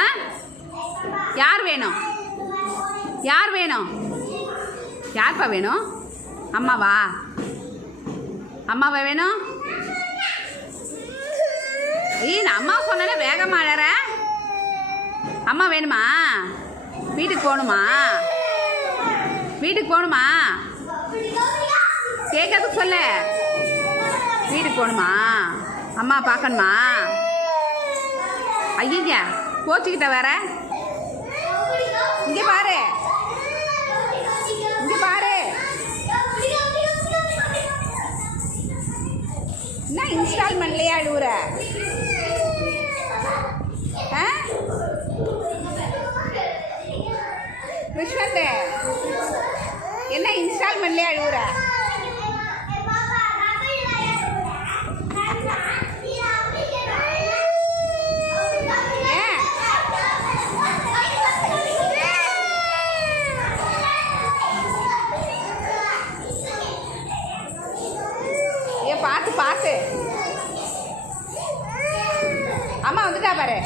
ஆ யார் வேணும்? யார் வேணும்? யார்ப்பா வேணும்? அம்மாவா? அம்மாவா வேணும்? நான் அம்மா சொன்னேன்னா வேகமாக அழற. அம்மா வேணுமா? வீட்டுக்கு போகணுமா? வீட்டுக்கு போகணுமா? கேட்கறதுக்கு சொல்ல. வீட்டுக்கு போகணுமா? அம்மா பார்க்கணுமா? ஐயா கோச்சிக்கிட்ட வேற. இங்கே பாரு, இங்கே பாரு. என்ன இன்ஸ்டால்மெண்ட்லையே அழுவுற? விஸ்வந்தே என்ன இன்ஸ்டால்மெண்ட்லேயே அழுவுற? பார்த்து பார்த்து. அம்மா வந்துட்டா பாரு.